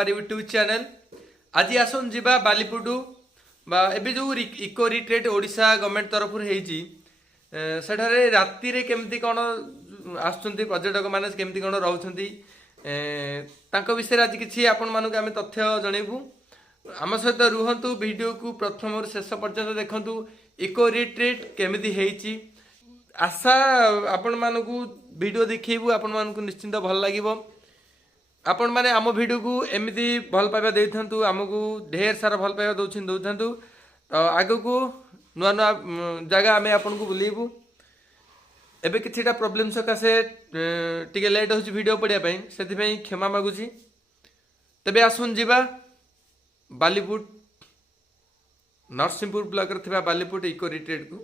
Our YouTube channel. आज आसन जीवा बालीपुटू एबे जो इको रिट्रीट ओडिशा गवर्नमेंट तरफ सेठारे राति रे केमती कौन आसुचंती पर्यटक माने केमती कौन रहउछंती तांको विषय आज किछि आपण मानक आमे तथ्य जणैबू। आम सहित रुहतु वीडियो को प्रथम शेष पर्यंत देखंतु इको रिट्रीट केमिति हेइची। आशा आपण मानकू वीडियो देखैबू आपण मानकू निश्चिंत भल लागिवो। आपण माने आम वीडियो को एमिति भल पाइबा देथंतु हमकू ढेर सारा भल पाइबा दउथंतु आगो को नुआ नुआ जगह आमे आपण को बुलेबू। एबे किछिटा प्रॉब्लम सकासे टिके लेट होची वीडियो पडिया पई सेति पई क्षमा मागुची। तबे आसुन जीवा बालीपुट नरसिंहपुर ब्लॉक रे थिबा बालीपुट इको रिट्रीट को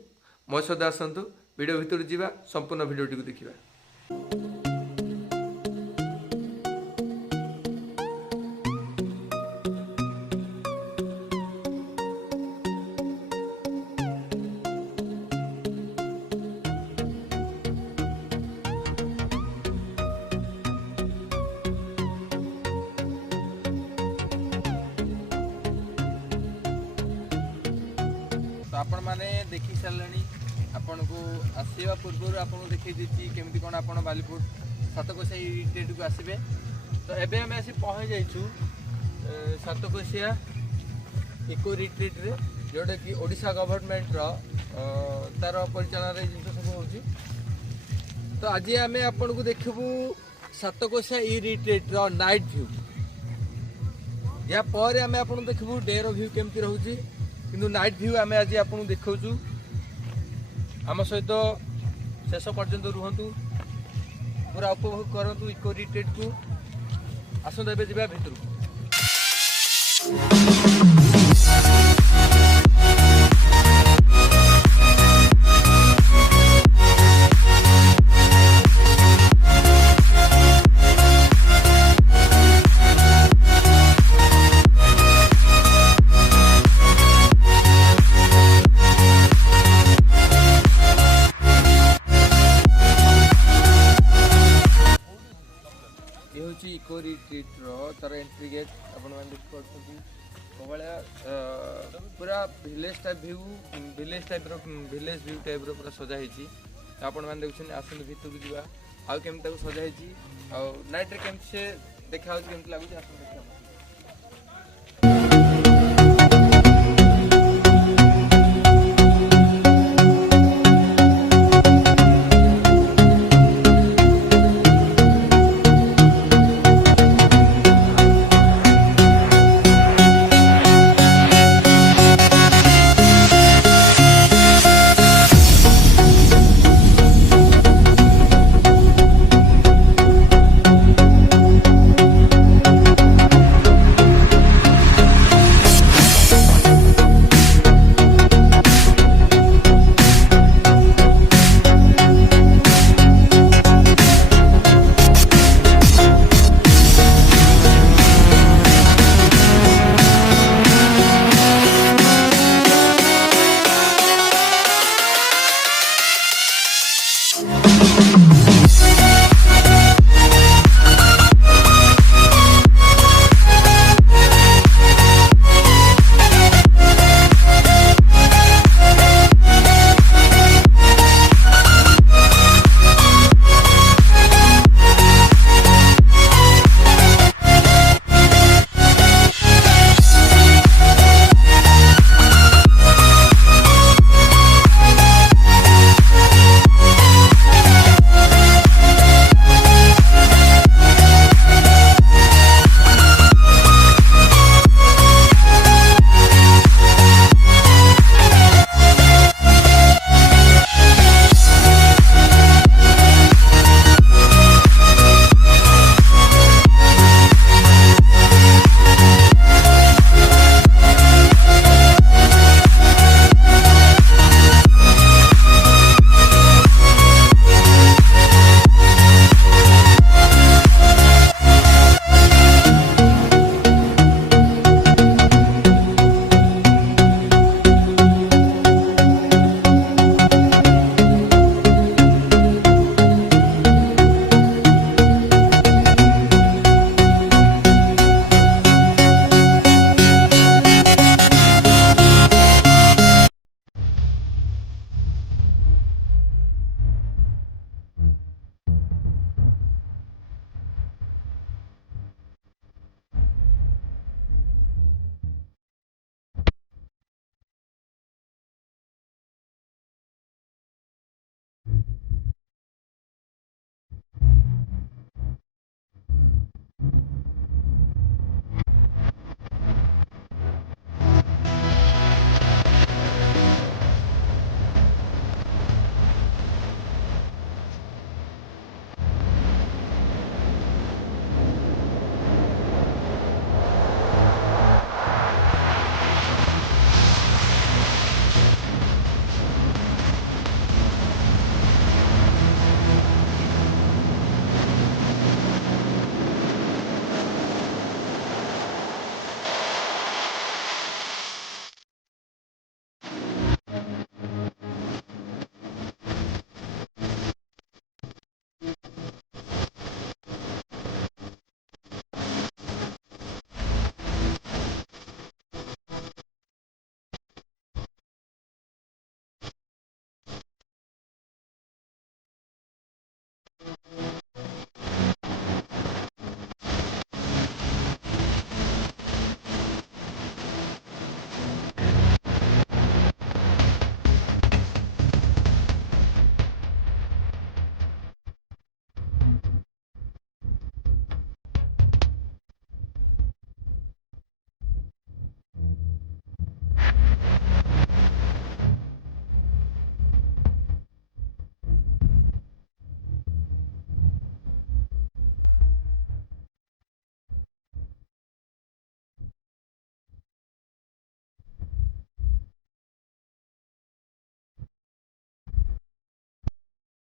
मो सहित आसंतु वीडियो भितर जीवा संपूर्ण वीडियो टी को देखिबा। आपण माने देखि सारलेनी आपण को आसीबा पूर्व आपण को देखै दिछि केमति कोन आपण बालीपुट सतकोसिया रिट्रीट को आसीबे। तो एबे हम आसी पहुंच जाइछु सतकोसिया इको रिट्रीट रे जोडे कि ओडिशा गवर्नमेंट रो तार परिचालन रे जिंस सब होछि। तो आज आमे आपण को देखबू सतकोसिया ई रिट्रीट रो नाइट व्यू। या पर आमे आपण देखबू डे रो व्यू केमति रहउछि किंतु नाइट व्यू आमे आज आपको देखौछु। आम सहित शेष पर्यंत रुहतु पूरा उपभोग करतु इको रिट्रीट को। आसंत एबे जिबा भितर को। इको रिट्रीट रो तार एंट्री गेट आपण मान देख पड़थि कोबळा पूरा village type view village view type रो पूरा सजा हिची। आपण मान देखछन आसन भीतर को जीवा आ केमता को सजा हिची आ नाइट रे केम से देखाउ केमति लागु छै आसन देखा।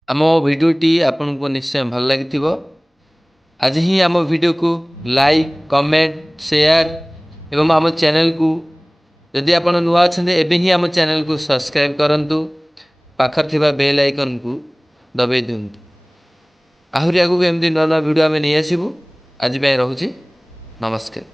आम भिडटी आपन को निश्चय भल लगी आज ही आम वीडियो को लाइक कमेंट शेयर एवं आम चैनल को जदि आप नुआ अच्छा एवं ही आम चैनल को सब्सक्राइब करूँ पाखर थिबा बेल आइकन को दबाई दिंतु आहरी आगू एमती नुआ नुआ वीडियो आम नहीं आसबू आज रोचे नमस्कार।